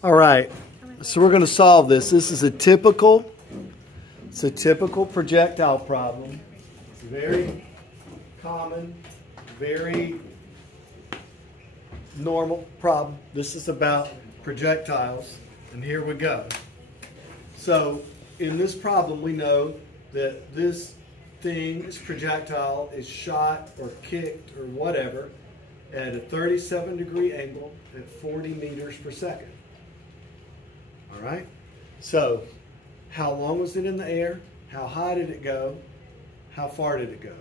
All right, so we're going to solve this. This is a typical projectile problem. It's a very common, very normal problem. This is about projectiles, and here we go. So in this problem, we know that this thing, this projectile, is shot or kicked or whatever at a 37-degree angle at 40 meters per second. All right? So how long was it in the air? How high did it go? How far did it go?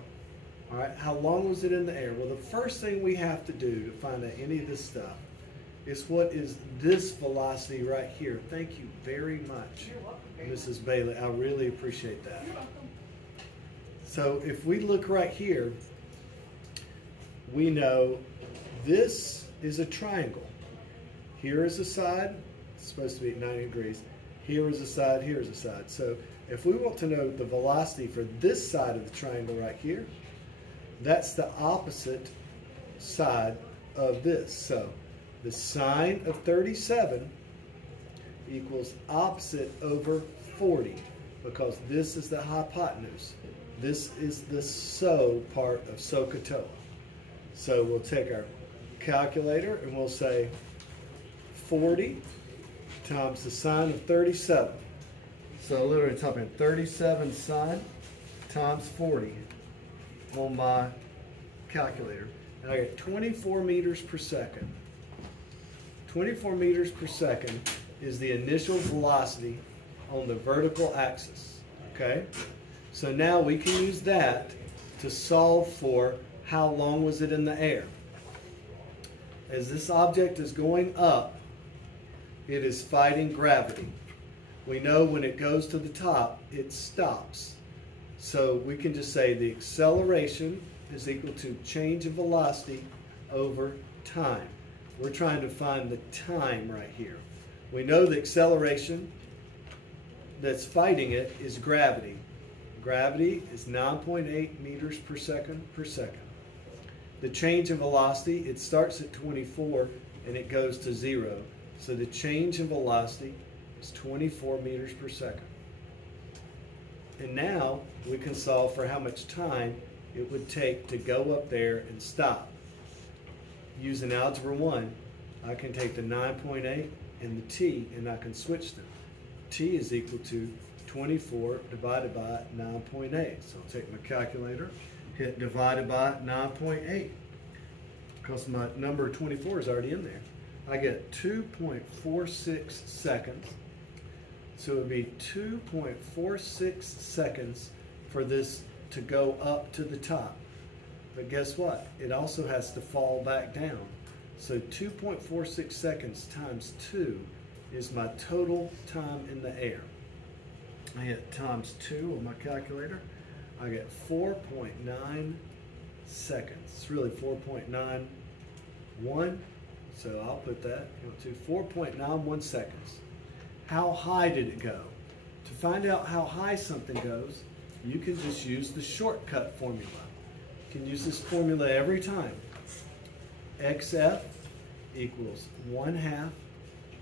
All right, how long was it in the air? Well, the first thing we have to do to find out any of this stuff is what is this velocity right here. Thank you very much, Mrs. Bailey. I really appreciate that. You're welcome. So if we look right here, we know this is a triangle. Here is a side, it's supposed to be at 90 degrees. Here is a side, here is a side. So if we want to know the velocity for this side of the triangle right here, that's the opposite side of this. So the sine of 37 equals opposite over 40, because this is the hypotenuse. This is the SO part of SOHCAHTOA. So we'll take our calculator and we'll say 40 times the sine of 37. So literally talking 37 sine times 40 on my calculator. And I get 24 meters per second. 24 meters per second is the initial velocity on the vertical axis. Okay? So now we can use that to solve for how long was it in the air. As this object is going up, it is fighting gravity. We know when it goes to the top, it stops. So we can just say the acceleration is equal to change of velocity over time. We're trying to find the time right here. We know the acceleration that's fighting it is gravity. Gravity is 9.8 meters per second per second. The change in velocity, it starts at 24 and it goes to 0. So the change in velocity is 24 meters per second. And now we can solve for how much time it would take to go up there and stop. Using Algebra 1, I can take the 9.8 and the t and I can switch them. T is equal to 24 divided by 9.8. So I'll take my calculator, hit divided by 9.8. Because my number 24 is already in there. I get 2.46 seconds. So it would be 2.46 seconds for this to go up to the top. But guess what? It also has to fall back down. So 2.46 seconds times 2 is my total time in the air. I hit times 2 on my calculator. I get 4.9 seconds. It's really 4.91. So I'll put that to 4.91 seconds. How high did it go? To find out how high something goes, you can just use the shortcut formula. You can use this formula every time. XF equals 1/2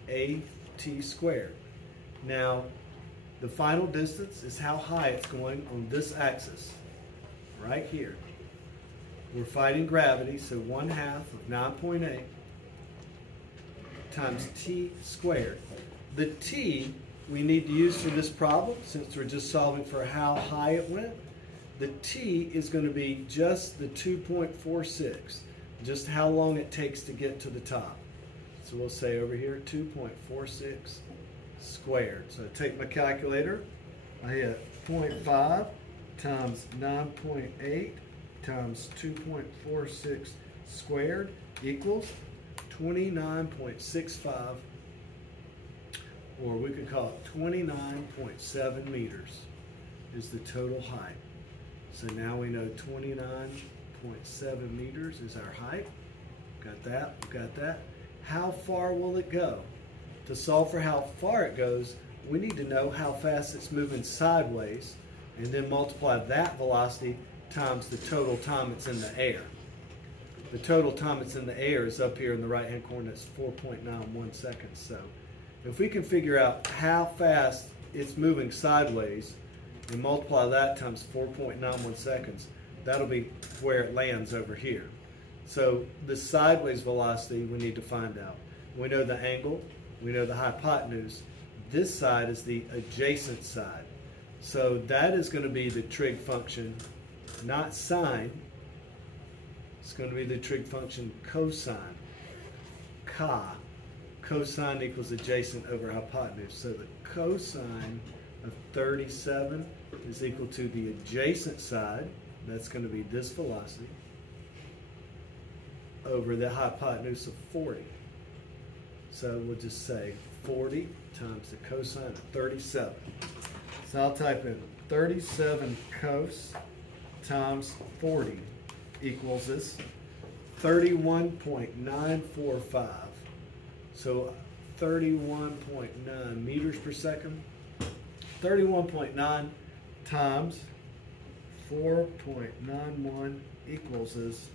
AT squared. Now, the final distance is how high it's going on this axis, right here. We're fighting gravity, so 1/2 of 9.8 times t squared. The t we need to use for this problem, since we're just solving for how high it went. The t is going to be just the 2.46, just how long it takes to get to the top. So we'll say over here 2.46 squared. So I take my calculator, I hit 0.5 times 9.8 times 2.46 squared equals 29.65, or we could call it 29.7 meters is the total height. So now we know 29.7 meters is our height. Got that, we got that. How far will it go? To solve for how far it goes, we need to know how fast it's moving sideways, and then multiply that velocity times the total time it's in the air. The total time it's in the air is up here in the right-hand corner. That's 4.91 seconds. So If we can figure out how fast it's moving sideways and multiply that times 4.91 seconds, that'll be where it lands over here. So the sideways velocity we need to find out. We know the angle, we know the hypotenuse. This side is the adjacent side. So that is going to be the trig function, not sine. It's going to be the trig function cosine. Cosine equals adjacent over hypotenuse. So the cosine of 37 is equal to the adjacent side. That's going to be this velocity over the hypotenuse of 40. So we'll just say 40 times the cosine of 37. So I'll type in 37 cos times 40 equals this 31.945. So 31.9 meters per second. 31.9 times 4.91 equals this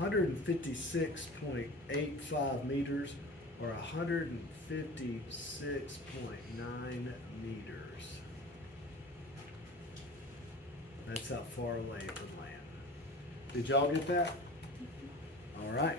156.85 meters, or 156.9 meters. That's how far away it would land. Did y'all get that? All right.